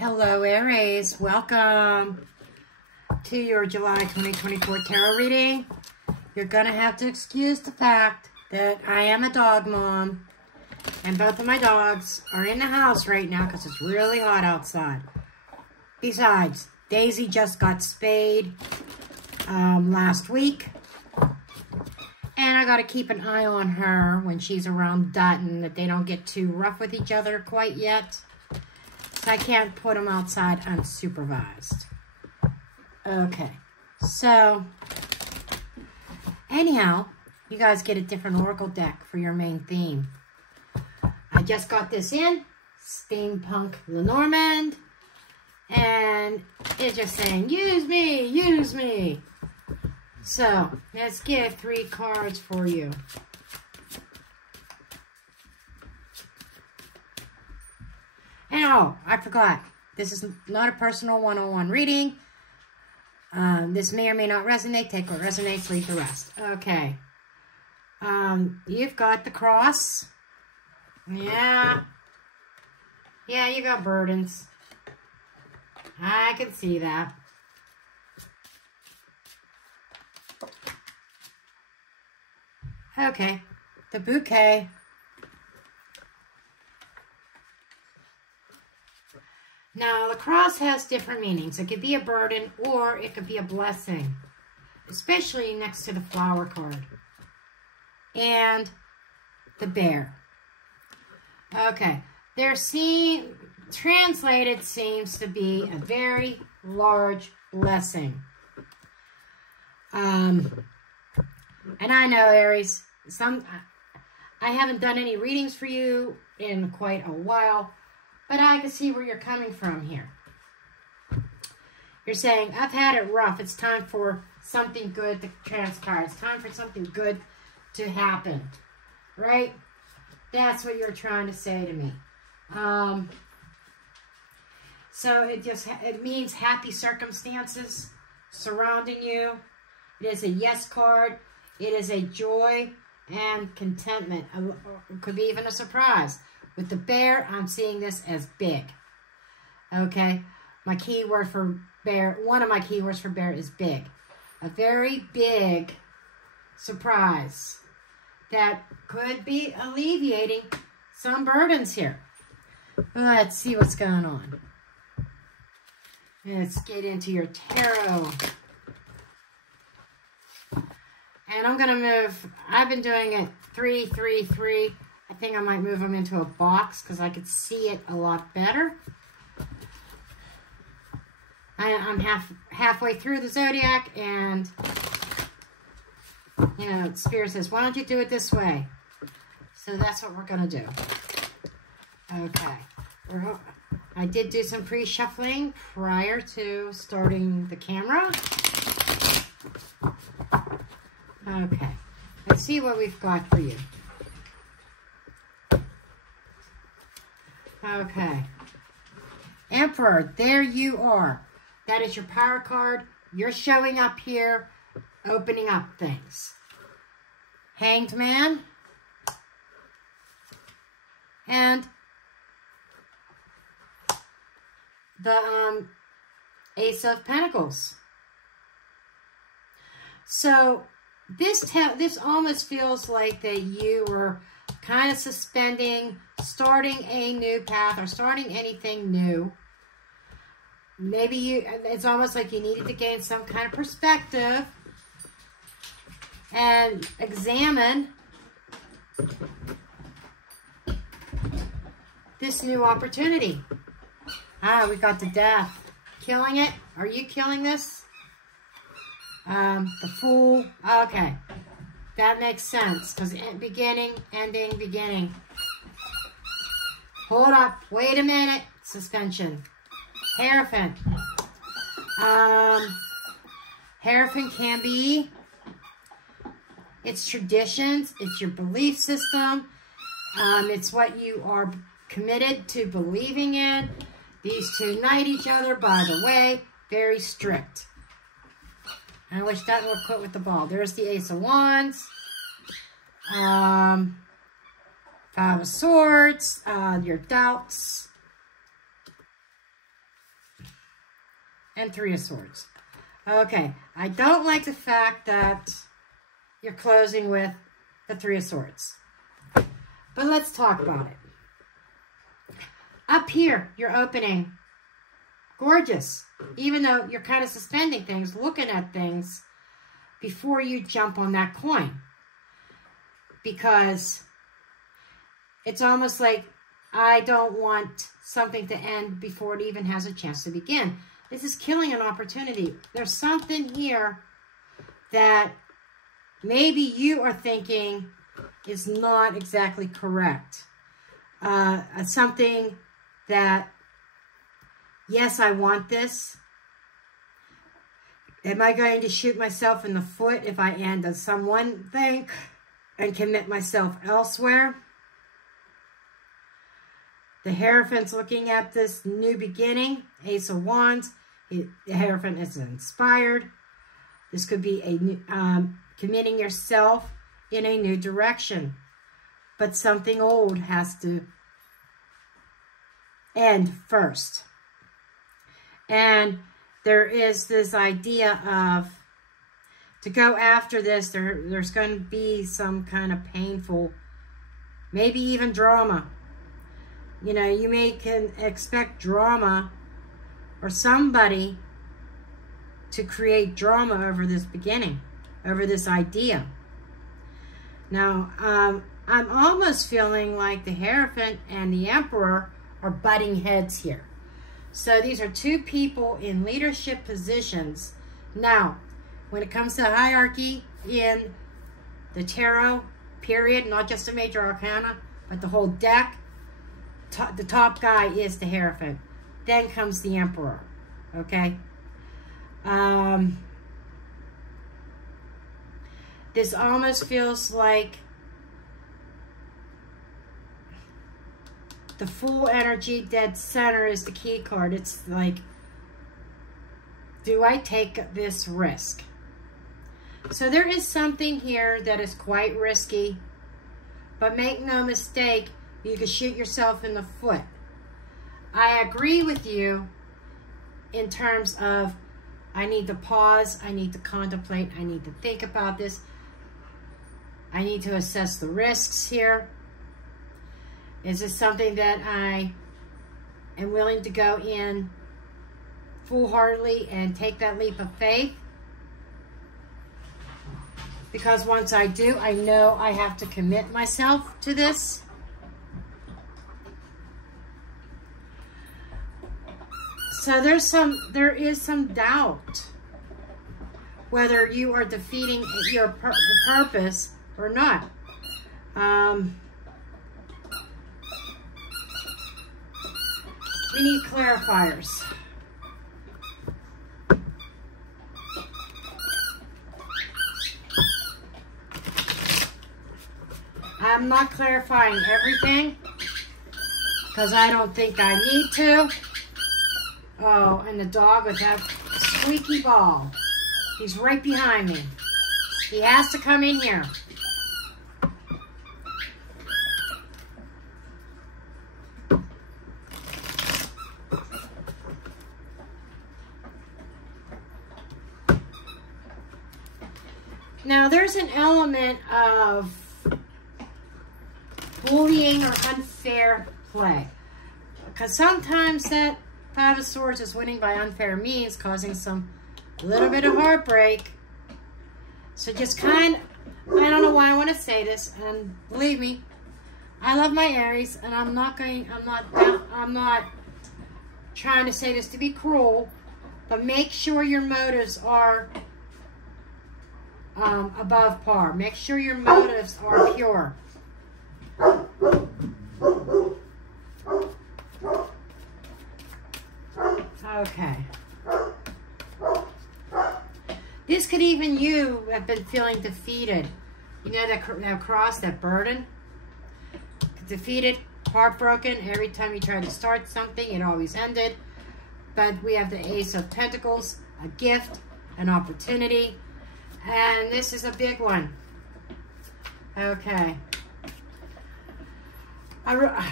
Hello Aries, welcome to your July 2024 tarot reading. You're going to have to excuse the fact that I am a dog mom and both of my dogs are in the house right now because it's really hot outside. Besides, Daisy just got spayed last week and I got to keep an eye on her when she's around Dutton, that they don't get too rough with each other quite yet. So I can't put them outside unsupervised. Okay, so anyhow, you guys get a different oracle deck for your main theme. I just got this in, Steampunk Lenormand, and it's just saying, use me, use me. So let's get 3 cards for you. And oh, I forgot. This is not a personal one-on-one reading. This may or may not resonate. Take what resonates, leave the rest. Okay. You've got the cross. Yeah. Yeah, you got burdens. I can see that. Okay. The bouquet. Now, the cross has different meanings. It could be a burden or it could be a blessing, especially next to the flower card. And the bear. Okay, translated seems to be a very large blessing. And I know, Aries, I haven't done any readings for you in quite a while, but I can see where you're coming from here. You're saying, I've had it rough. It's time for something good to transpire. It's time for something good to happen. Right? That's what you're trying to say to me. So it means happy circumstances surrounding you. It is a yes card. It is a joy and contentment. It could be even a surprise. With the bear, I'm seeing this as big. Okay? My keyword for bear, one of my keywords for bear is big. A very big surprise that could be alleviating some burdens here. Let's see what's going on. Let's get into your tarot. And I'm going to move, I've been doing it 3, 3, 3. I think I might move them into a box because I could see it a lot better. I'm halfway through the zodiac, and you know, Spirit says, why don't you do it this way? So that's what we're going to do. Okay. I did do some pre-shuffling prior to starting the camera. Okay. Let's see what we've got for you. Okay. Emperor, there you are. That is your power card. You're showing up here, opening up things. Hanged Man. And the Ace of Pentacles. So this almost feels like that you were kind of suspending, starting a new path or starting anything new. Maybe it's almost like you needed to gain some kind of perspective and examine this new opportunity. We got the Death. Killing it? Are you killing this? The Fool. Okay. That makes sense, because beginning, ending, beginning. Hold up. Wait a minute. Suspension. Hierophant. Hierophant can be, it's traditions, it's your belief system, it's what you are committed to believing in. These two knight each other, by the way, very strict. I wish that would quit with the ball. There's the Ace of Wands. 5 of Swords. Your doubts. and Three of Swords. Okay, I don't like the fact that you're closing with the Three of Swords. But let's talk about it. Up here, you're opening. Gorgeous. Even though you're kind of suspending things, looking at things before you jump on that coin. Because it's almost like I don't want something to end before it even has a chance to begin. This is killing an opportunity. There's something here that maybe you are thinking is not exactly correct. Something that, yes, I want this. Am I going to shoot myself in the foot if I end on some one thing and commit myself elsewhere? The Hierophant's looking at this new beginning. Ace of Wands. The Hierophant is inspired. This could be a new, committing yourself in a new direction. But something old has to end first. And there is this idea of, to go after this, there's going to be some kind of painful, maybe even drama. You know, you can expect drama or somebody to create drama over this beginning, over this idea. Now, I'm almost feeling like the Hierophant and the Emperor are butting heads here. So these are two people in leadership positions. Now, when it comes to hierarchy in the tarot period, not just the major arcana, but the whole deck, the top guy is the Hierophant. Then comes the Emperor, okay? This almost feels like the Fool energy, dead center, is the key card. It's like, do I take this risk? So there is something here that is quite risky, but make no mistake, you can shoot yourself in the foot. I agree with you in terms of, I need to pause, I need to contemplate, I need to think about this. I need to assess the risks here. Is this something that I am willing to go in full-heartedly and take that leap of faith? Because once I do, I know I have to commit myself to this. So there is some doubt whether you are defeating your purpose or not. We need clarifiers. I'm not clarifying everything because I don't think I need to. Oh, and the dog with that squeaky ball. He's right behind me. He has to come in here. Now, there's an element of bullying or unfair play. Because sometimes that Five of Swords is winning by unfair means, causing some little bit of heartbreak. So just kind of, I don't know why I want to say this, and believe me, I love my Aries, and I'm not trying to say this to be cruel, but make sure your motives are above par. Make sure your motives are pure. Okay. This could even you have been feeling defeated. You know that cross, that burden? Defeated, heartbroken. Every time you try to start something, it always ended. But we have the Ace of Pentacles, a gift, an opportunity. And this is a big one. Okay.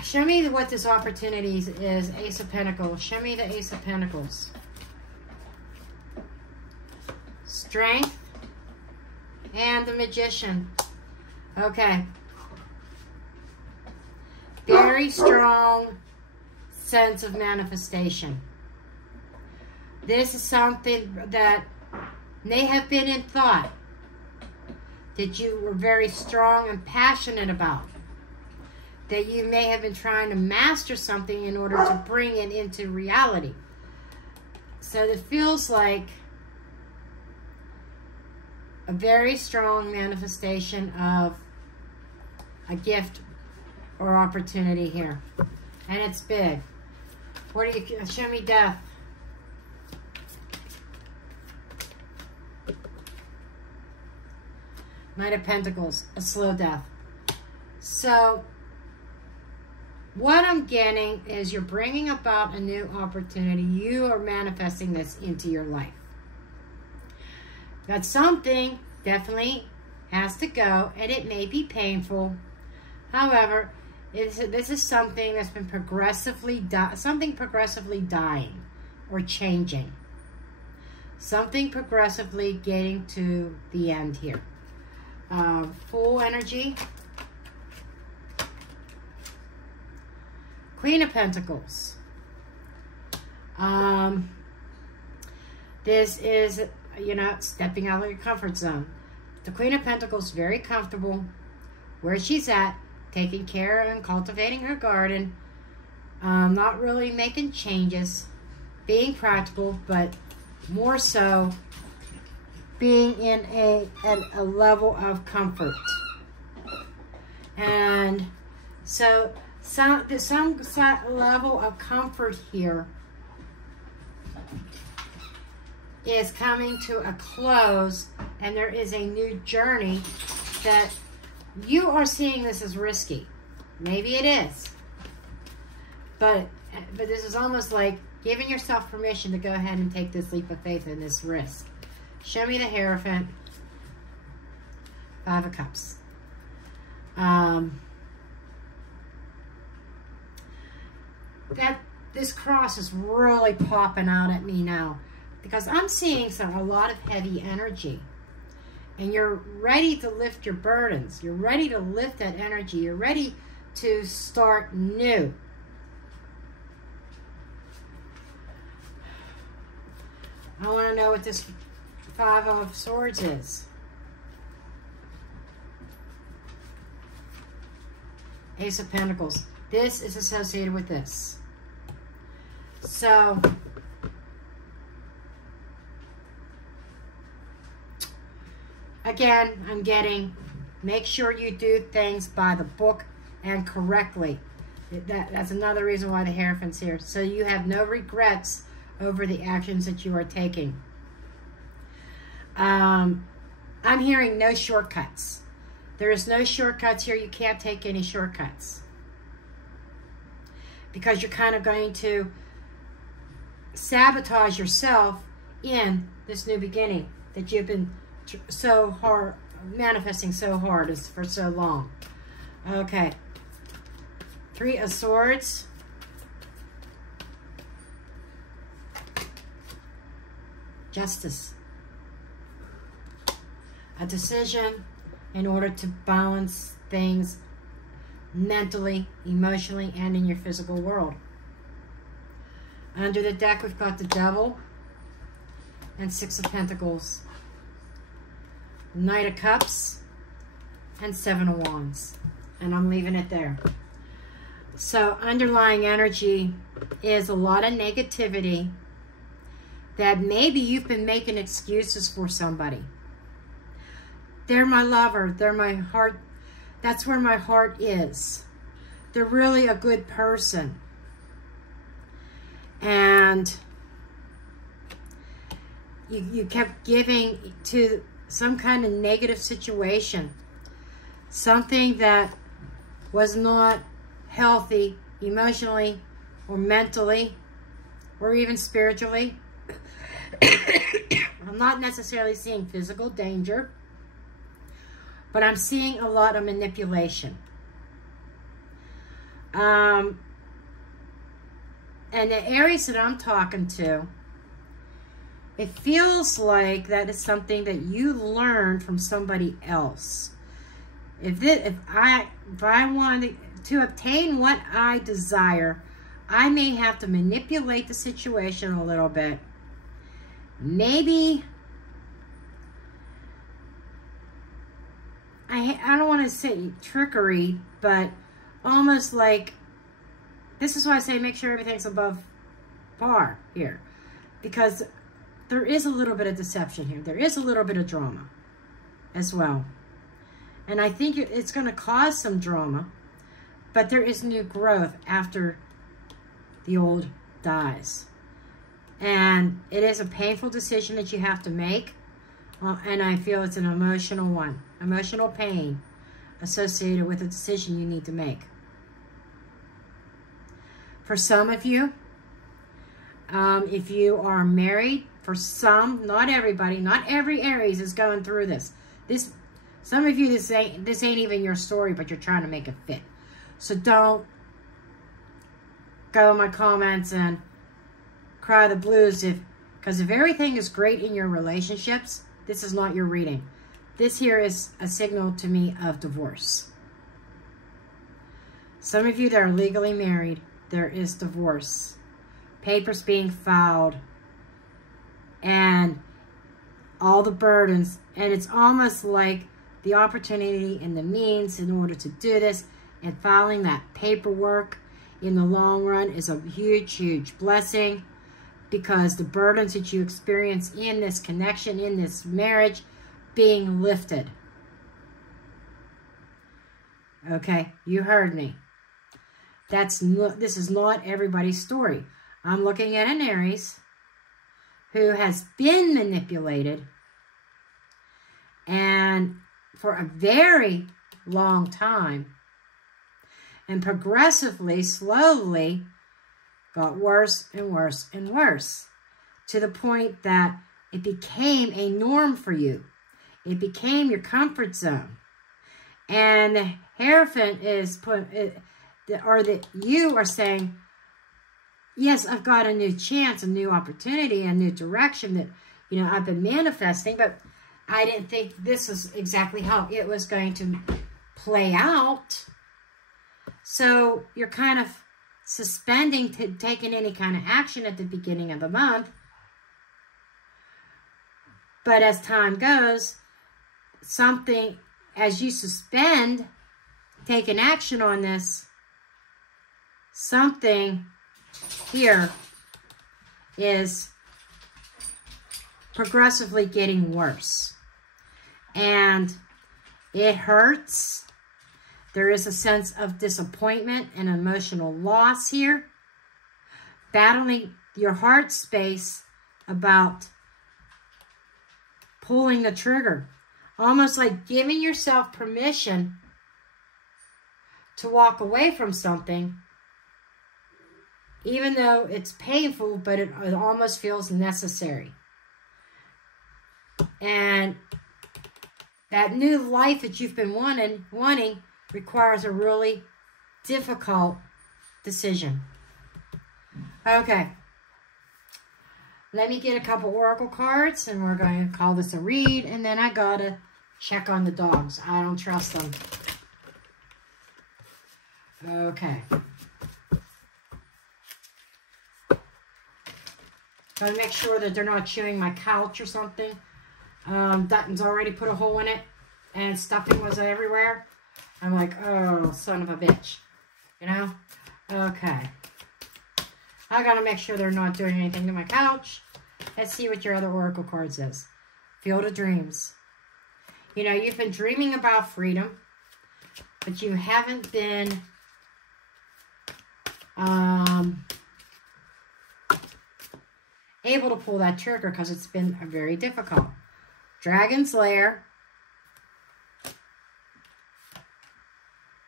Show me what this opportunity is. Ace of Pentacles. Show me the Ace of Pentacles. Strength and the Magician. Okay. Very strong sense of manifestation. This is something that may have been in thought, that you were very strong and passionate about, that you may have been trying to master something in order to bring it into reality. So it feels like a very strong manifestation of a gift or opportunity here. And it's big. What do you, show me death. Knight of Pentacles, a slow death. So what I'm getting is you're bringing about a new opportunity. You are manifesting this into your life. That something definitely has to go, and it may be painful. However, this is something that's been progressively dying or changing. Something progressively getting to the end here. Full energy. Queen of Pentacles. This is, you know, stepping out of your comfort zone. The Queen of Pentacles is very comfortable where she's at, taking care and cultivating her garden, not really making changes, being practical, but more so being in at a level of comfort. And so some level of comfort here is coming to a close, and there is a new journey that you are seeing this as risky. Maybe it is. But this is almost like giving yourself permission to go ahead and take this leap of faith and this risk. Show me the Hierophant. Five of Cups. This cross is really popping out at me now, because I'm seeing a lot of heavy energy. And you're ready to lift your burdens. You're ready to lift that energy. You're ready to start new. I want to know what this Five of Swords is. Ace of Pentacles. This is associated with this. So again, I'm getting, make sure you do things by the book and correctly. That's another reason why the Hierophant's here. So you have no regrets over the actions that you are taking. I'm hearing no shortcuts. There is no shortcuts here. You can't take any shortcuts, because you're kind of going to sabotage yourself in this new beginning that you've been so hard, manifesting so hard for so long. Okay. Three of Swords. Justice. A decision in order to balance things mentally, emotionally, and in your physical world. Under the deck, we've got the Devil and Six of Pentacles, Knight of Cups, and Seven of Wands. And I'm leaving it there. So underlying energy is a lot of negativity that maybe you've been making excuses for somebody. They're my lover. They're my heart. That's where my heart is. They're really a good person. And you kept giving to some kind of negative situation. Something that was not healthy emotionally or mentally or even spiritually. I'm not necessarily seeing physical danger, but I'm seeing a lot of manipulation. And the Aries that I'm talking to it feels like that is something that you learned from somebody else. If I want to obtain what I desire, I may have to manipulate the situation a little bit. Maybe I don't want to say trickery, but almost like, this is why I say make sure everything's above par here, because there is a little bit of deception here. There is a little bit of drama as well. And I think it's going to cause some drama, but there is new growth after the old dies. And it is a painful decision that you have to make. And I feel it's an emotional one. Emotional pain associated with a decision you need to make. For some of you, if you are married, for some, not everybody, not every Aries is going through this. Some of you, this ain't even your story, but you're trying to make it fit. So don't go in my comments and cry the blues, because if everything is great in your relationships, this is not your reading. This here is a signal to me of divorce. Some of you that are legally married, there is divorce. Papers being filed. And all the burdens. And it's almost like the opportunity and the means in order to do this. And filing that paperwork in the long run is a huge, huge blessing. Because the burdens that you experience in this connection, in this marriage, being lifted. Okay, you heard me. This is not everybody's story. I'm looking at an Aries who has been manipulated and for a very long time, and progressively, slowly, got worse and worse and worse, to the point that it became a norm for you. It became your comfort zone. And the Hierophant is you are saying, yes, I've got a new chance, a new opportunity, a new direction that, you know, I've been manifesting, but I didn't think this is exactly how it was going to play out. So you're kind of suspending taking any kind of action at the beginning of the month. But as time goes, as you suspend taking action on this, something here is progressively getting worse. And it hurts. There is a sense of disappointment and emotional loss here. Battling your heart space about pulling the trigger. Almost like giving yourself permission to walk away from something, even though it's painful, but it almost feels necessary. And that new life that you've been wanting requires a really difficult decision. Okay. Let me get a couple oracle cards, and we're going to call this a read, and then I gotta check on the dogs. I don't trust them. Okay. Gotta make sure that they're not chewing my couch or something. Dutton's already put a hole in it, and stuffing was everywhere. I'm like, oh, son of a bitch. You know? Okay. I gotta make sure they're not doing anything to my couch. Let's see what your other oracle card says. Field of Dreams. You know, you've been dreaming about freedom, but you haven't been able to pull that trigger because it's been very difficult. Dragon's Lair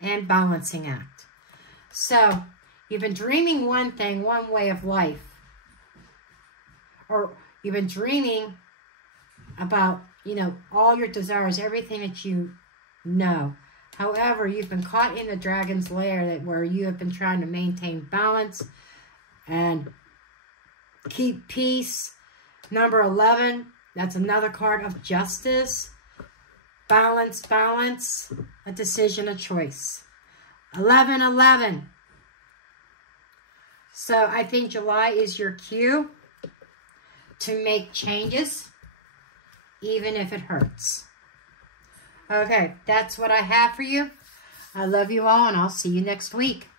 and Balancing Act. So, you've been dreaming one thing, one way of life. Or you've been dreaming about, you know, all your desires, everything that you know. However, you've been caught in the dragon's lair where you have been trying to maintain balance and keep peace Number 11, that's another card of justice. Balance, balance, a decision, a choice. 11, 11. So I think July is your cue to make changes, even if it hurts. Okay, that's what I have for you. I love you all, and I'll see you next week.